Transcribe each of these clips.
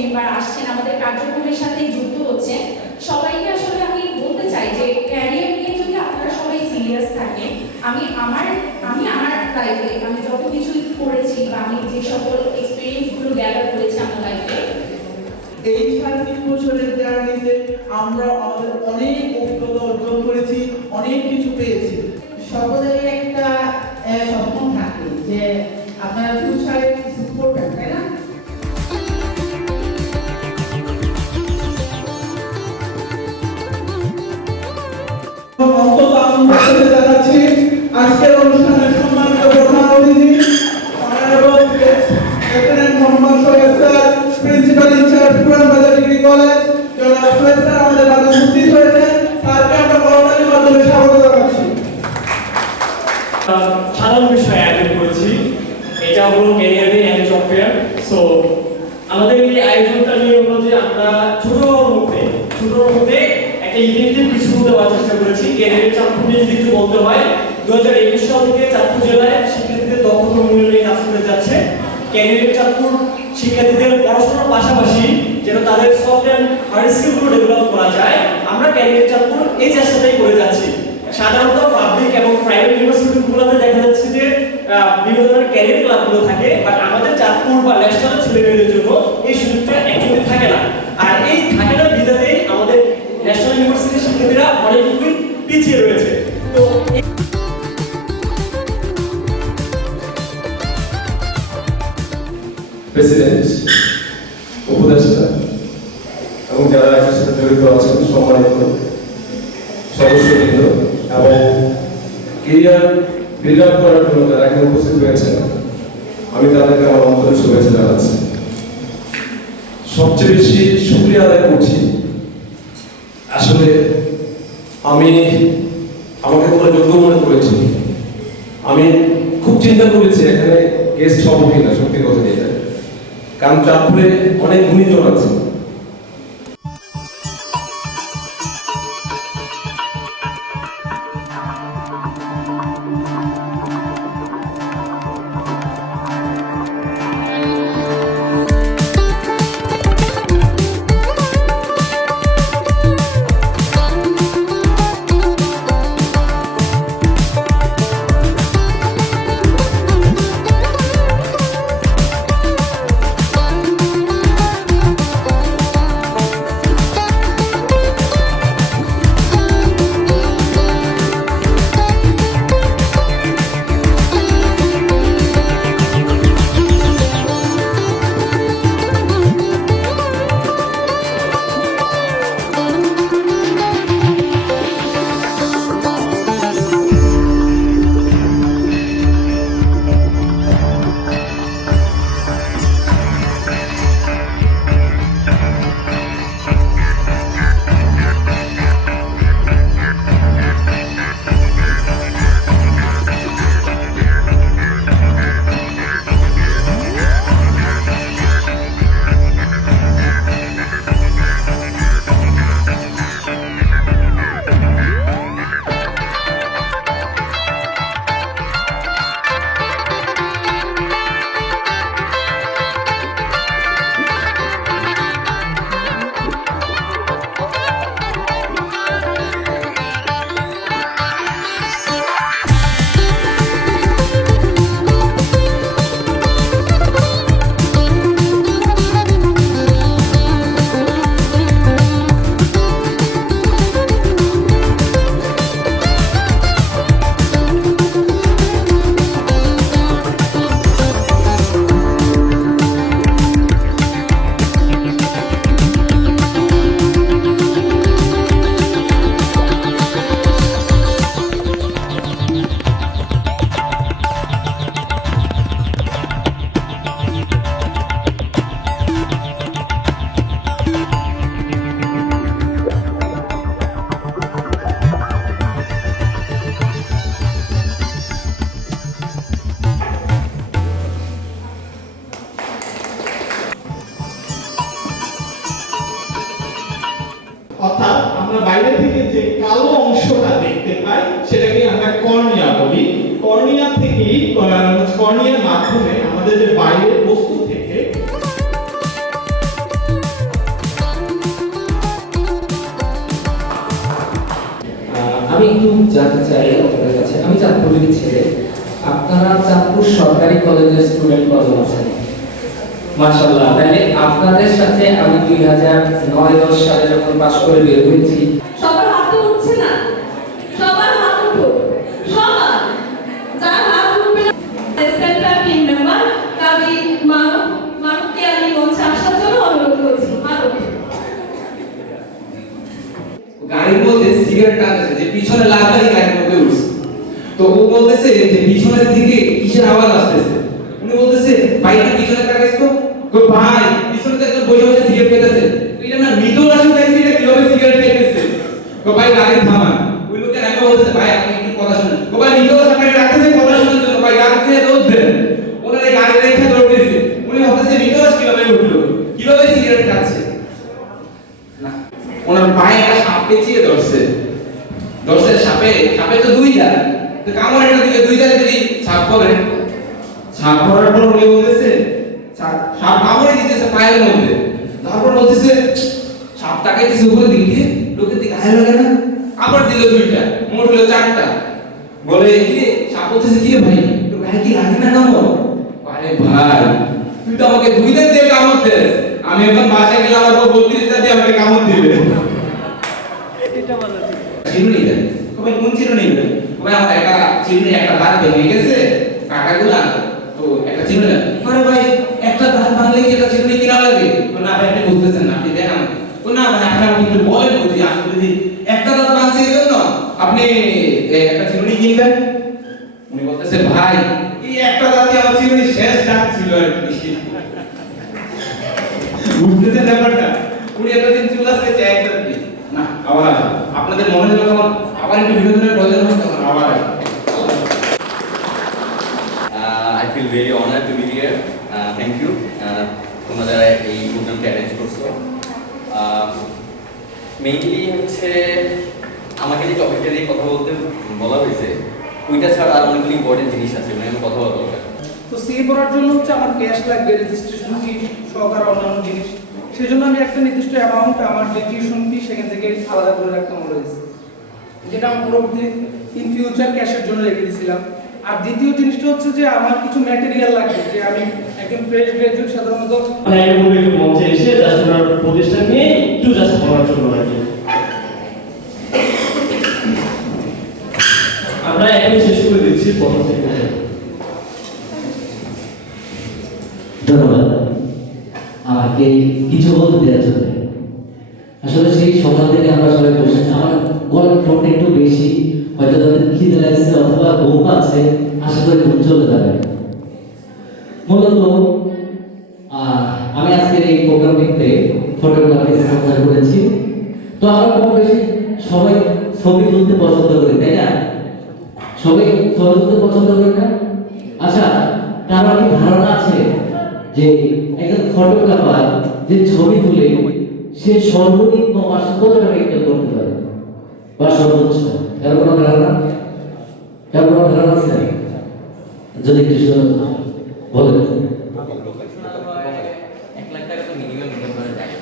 Member আসছেন, আমাদের কার্যক্রমের সাথে যুক্ত হচ্ছেন, সবাইকে আসলে আমি বলতে চাই যে ক্যারিয়ার নিয়ে যদি আপনারা সবাই সিরিয়াস থাকেন, আমি আমার লাইফে আমি যত কিছু করেছি বা আমি যে সকল এক্সপিরিয়েন্সগুলো গ্যাদার করেছি আমার লাইফে, এই 3.5 বছরের জার্নিতে আমরা আমাদের অনেক অভিজ্ঞতা অর্জন করেছি, অনেক কিছু পেয়েছি। সকলেরই একটা স্বপ্ন থাকে যে আপনারা ফিউচারে কিছু করবেন, তাই না? অন্তত আমরা জানাচ্ছি আজকের অনুষ্ঠানের সম্মানিত প্রধান অতিথি honourable lieutenant Mohammad Sohel sir, principal incharge Puran Bazar degree college, জনাব সোহেল স্যার আমাদের মাঝে উপস্থিত হয়েছেন। স্যারকে আমরা করতালির মাধ্যমে স্বাগত জানাচ্ছি। সাধারণ বিষয়ে আয়োজন করেছি, এটা হলো career and job fair. So আমাদের এই আয়োজনটা নিয়ে হলো যে আমরা ছোটর মধ্যে একটা ইভেন্টের কিছু দেওয়ার চেষ্টা করেছি। ক্যারিয়ারের চাঁদপুর নিয়ে যদি একটু বলতে হয়, 2021 সাল থেকে চাঁদপুর জেলায় শিক্ষার্থীদের দক্ষতা উন্নয়নে কাজ করে যাচ্ছে। ক্যারিয়ারের চাঁদপুর শিক্ষার্থীদের পড়াশোনার পাশাপাশি যেন তাদের সফট অ্যান্ড হার্ড স্কিলগুলো ডেভেলপ করা যায়, আমরা ক্যারিয়ার চাঁদপুর এই চেষ্টাটাই করে যাচ্ছি। সাধারণত পাবলিক এবং প্রাইভেট ইউনিভার্সিটিগুলোতে দেখা যাচ্ছে যে বিভিন্ন ধরনের ক্যারিয়ার ক্লাবগুলো থাকে, বাট আমাদের চাঁদপুর বা ন্যাশনাল ছেলেমেয়েদের জন্য এই সুযোগটা অ্যাকচুয়ালি থাকে না। আর এই থাকে না বিধাতেই আমাদের ন্যাশনাল ইউনিভার্সিটির শিক্ষার্থীরা অনেকটুকুই পিছিয়ে রয়েছে। তো প্রেসিডেন্ট, উপদেষ্টা এবং যারা এর সাথে জড়িত আছেন সম্মানিত সদস্যবৃন্দ এবং ক্যারিয়ার বিল্ড আপ করার জন্য যারা এখানে উপস্থিত হয়েছেন, আমি তাদেরকে আমার অন্তরের শুভেচ্ছা জানাচ্ছি। সবচেয়ে বেশি শুকরিয়া আদায় করছি, আসলে আমি আমাকে তোমরা যোগ্য মনে করেছি। আমি খুব চিন্তা করেছি এখানে গেস্ট হবো কিনা, সত্যি কথা যেটা, কারণ চাঁদপুরে অনেক গুণীজন আছে। অর্থাৎ আমরা বাইরে থেকে যে কালো অংশটা দেখতে পাই সেটাকে আমরা কর্নিয়া বলি। কর্নিয়ার মাধ্যমে আমাদের যে বাইরের বস্তু থেকে আমি একটু জানতে চাই আপনাদের কাছে, আমি চাঁদপুরের ছেলে, আপনারা চাঁদপুর সরকারি কলেজের স্টুডেন্ট কজন আছেন? মাশাআল্লাহ, তাহলে আপনাদের সাথে আমি 2009-10 সালে যখন পাশ করে বের হয়েছি, সবার হাত তো উঠছে না, সবার হাত উঠুক, সবার যার হাত উঠবে না সেন্ট্রাল টিম মেম্বার কাজী মানবকে আমি মঞ্চে আসার জন্য অনুরোধ করছি। মানব গাড়ির মধ্যে সিগারেট টানতেছে, যে পিছনে লাগলাই গাড়ির মধ্যে উঠছে। তো ও বলতেছে যে পিছনের দিকে কিসের আওয়াজ আসতেছে। উনি বলতেছে ভাই কি পিছনে তাকাইছ তো? কই ভাই পিছনে তো একজন বসে বসে সিগারেট খেতেছে। এটা না মৃত লাশ খাইছে, এটা কিভাবে সিগারেট খাইতেছে? কই ভাই গাড়ি থামান। ওই লোকের আগে বলতেছে ভাই আপনি একটু কথা শুনুন। কই ভাই মৃত লাশ আপনাকে ডাকতেছে কথা শোনার জন্য, ভাই গাড়ি থেকে দৌড় দেন। ওনার এই গাড়ি রেখে দৌড় দিয়েছে। উনি ভাবতেছে মৃত লাশ কিভাবে উঠলো, কিভাবে সিগারেট খাচ্ছে। না, ওনার পায়ে একটা সাপ পেঁচিয়ে ধরছে। সাপে তো দুই দাঁত, তো কামড়েটা দিলে দুই দাঁত যদি সাপ পড়ে, সাপ পড়ার পর উনি বলতেছে সাপ কামড়ে দিতেছে পায়ের মধ্যে। তারপর বলতেছে সাপ তাকাইতেছে উপরে দিকে, লোকের দিকে গায়ে লাগে না, আবার দিল দুইটা, মোট হলো চারটা। বলে কি রে, সাপ বলতেছে কি রে ভাই তোর গায়ে কি লাগে না কামড়? আরে ভাই তুই তো আমাকে দুই দাঁত দিয়ে কামড় দিস, আমি এখন বাসায় গেলে আমার বউ 32 দাঁত দিয়ে আমাকে কামড় দিবে। চিরুনি দেন, কবে কোন চিরুনি দেন? কবে আমার একটা চিরুনি একটা দাঁত ভেঙে গেছে কাটাগুলা, তো একটা চিরুনি দেন। আরে ভাই একটা দাঁত ভাঙলে কি একটা চিরুনি কিনা লাগে? না ভাই আপনি বুঝতেছেন না, আপনি দেন আমাকে। না ভাই আপনি আমাকে একটু বলেন বুঝি, আসলে যদি একটা দাঁত ভাঙছে এই জন্য আপনি একটা চিরুনি কিনবেন। উনি বলতেছে ভাই এই একটা দাঁতই আমার চিরুনি শেষ দাঁত ছিল আর কি। বুঝতেছেন ব্যাপারটা? উনি এতদিন চুল আসতে চাই একটা দিন না, আবার আপনাদের মনে যখন আবার একটু বিনোদনের প্রয়োজন হয় তখন আবার I feel very honored to be here. Thank you. তোমরা যারা এই প্রোগ্রামটা অ্যারেঞ্জ করছো। মেইনলি হচ্ছে আমাকে যে টপিকটা নিয়ে কথা বলতে বলা হয়েছে ওইটা ছাড়া আর অনেকগুলো ইম্পর্টেন্ট জিনিস আছে, মানে আমি কথা বলা দরকার। তো সিএ পড়ার জন্য হচ্ছে আমার ক্যাশ লাগবে, রেজিস্ট্রেশন ফি সহকারে অন্যান্য জিনিস। সেই জন্য আমি একটা নির্দিষ্ট অ্যামাউন্ট আমার যে টিউশন ফি সেখান থেকে আলাদা করে রাখতে আমার রয়েছে, যেটা আমি পরবর্তী ইন ফিউচার ক্যাশের জন্য রেখে দিয়েছিলাম। আর দ্বিতীয় জিনিসটা হচ্ছে যে আমার কিছু ম্যাটেরিয়াল লাগবে, যে আমি একজন ফ্রেশ গ্রাজুয়েট সাধারণত আমি বলবো একটু মঞ্চে এসে জাস্ট ওনার প্রতিষ্ঠান নিয়ে একটু জাস্ট বলার জন্য আর কি। আমরা এখন শেষ করে দিচ্ছি প্রথম থেকে। ধন্যবাদ আমাকে কিছু বলতে দেওয়ার জন্য। আসলে সেই সকাল থেকে আমরা সবাই বসেছি, আমার গলার টোনটা একটু বেশি, হয়তো তাদের খিদে লাগছে অথবা ঘুম আছে, আশা করি ঘুম চলে যাবে। মূলত আমি আজকের এই প্রোগ্রামটিতে ফটোগ্রাফি স্পন্সর করেছি। তো আমরা কম বেশি সবাই ছবি তুলতে পছন্দ করি, তাই না? সবাই ছবি তুলতে পছন্দ করি না? আচ্ছা, কারো কি ধারণা আছে যে একজন ফটোগ্রাফার যে ছবি তুলে সে সর্বনিম্ন মাসে কত টাকা ইনকাম করতে পারে বা সর্বোচ্চ? কারো কোনো ধারণা? কারো কোনো ধারণা আছে? যদি কিছু বলেন। 1 লাখ টাকা তো মিনিমাম ইনকাম করা যায়।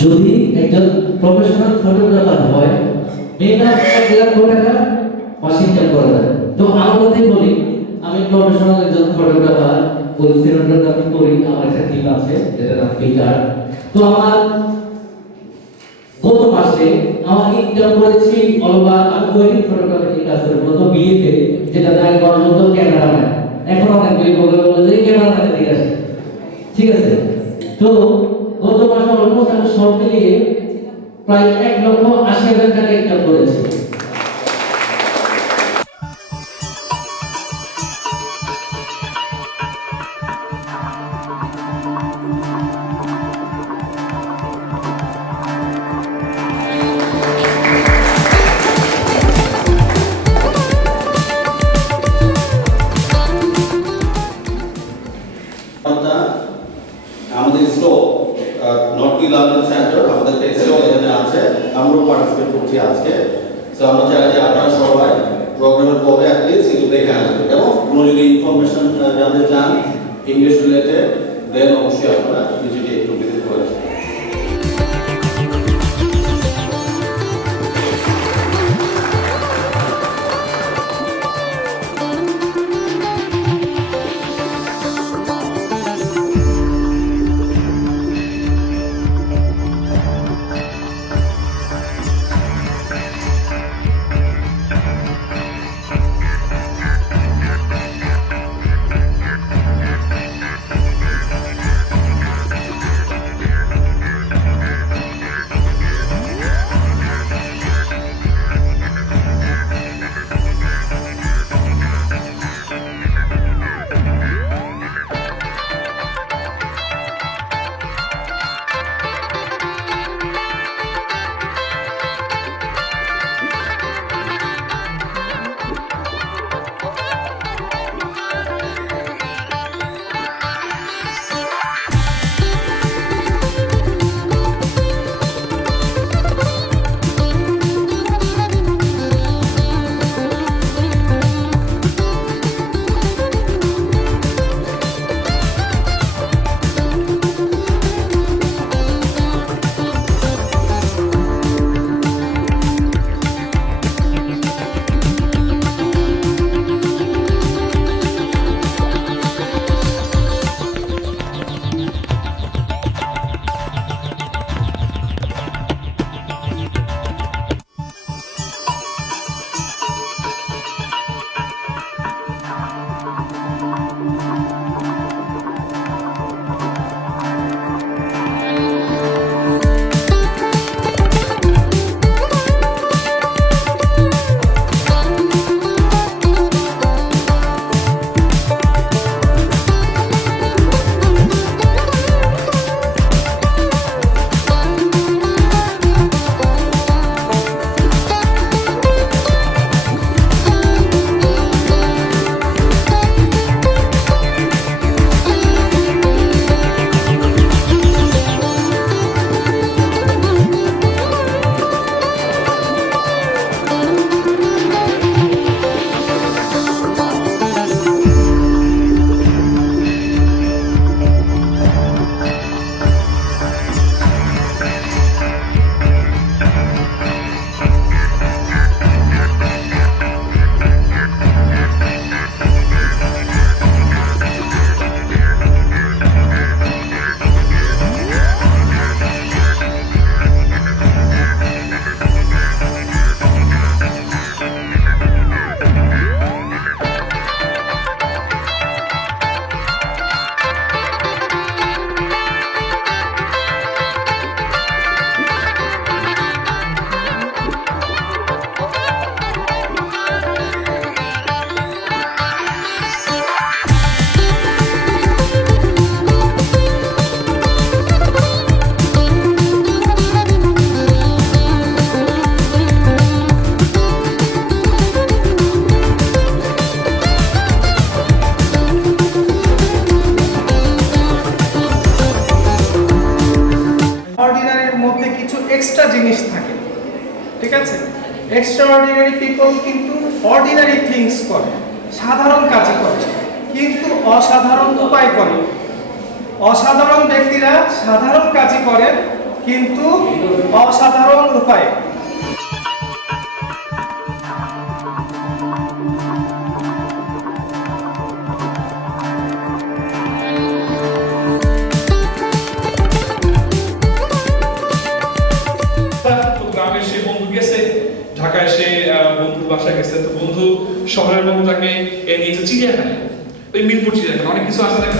যদি একজন প্রফেশনাল ফটোগ্রাফার হয় মিনিমাম 1 লাখ টাকা মাসে ইনকাম করা যায়। তো আমার কথাই বলি, আমি প্রফেশনাল একজন ফটোগ্রাফার, ওই সিনেমাটোগ্রাফি করি, আমার একটা টিম আছে যেটা নাম পিকার। তো আমার গত মাসে আমার ইনকাম করেছি অলওভার, আমি ওয়েডিং ফটোগ্রাফি কাজ করি, গত বিয়েতে যেটা তাই বলা হতো ক্যামেরাম্যান, এখন অনেক বলে যে ক্যামেরাম্যান দিকে আসে, ঠিক আছে? তো গত মাসে অলমোস্ট আমি সব মিলিয়ে প্রায় 1,80,000 টাকা ইনকাম করেছি। আমাদের স্টল নর্থ লার্নিং সেন্টার, আমাদের স্টল এখানে আছে, আমরাও পার্টিসিপেট করছি আজকে। সো আমরা চাই যে আপনারা সবাই প্রোগ্রামের পরে অ্যাটলিস্ট এগুলো দেখে আসবেন, এবং কোনো যদি ইনফরমেশন জানতে চান ইংলিশ রিলেটেড, দেন অবশ্যই আপনারা ভিজিটে একটু ভিজিট করে আসবেন। এক্সট্রা জিনিস থাকে, ঠিক আছে? এক্সট্রাঅর্ডিনারি পিপল কিন্তু অর্ডিনারি থিংস করে, সাধারণ কাজ করে, কিন্তু অসাধারণ উপায় করে। অসাধারণ ব্যক্তিরা সাধারণ কাজই করেন কিন্তু অসাধারণ উপায়ে। গ্রামের সে বন্ধু গেছে ঢাকায়, সে বন্ধুর বাসায় গেছে, তো বন্ধু শহরের বন্ধুটাকে এ নিয়েছে চিড়িয়াখানায়, ওই মিরপুর চিড়িয়াখানা, অনেক কিছু আছে দেখেন।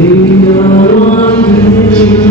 We are one.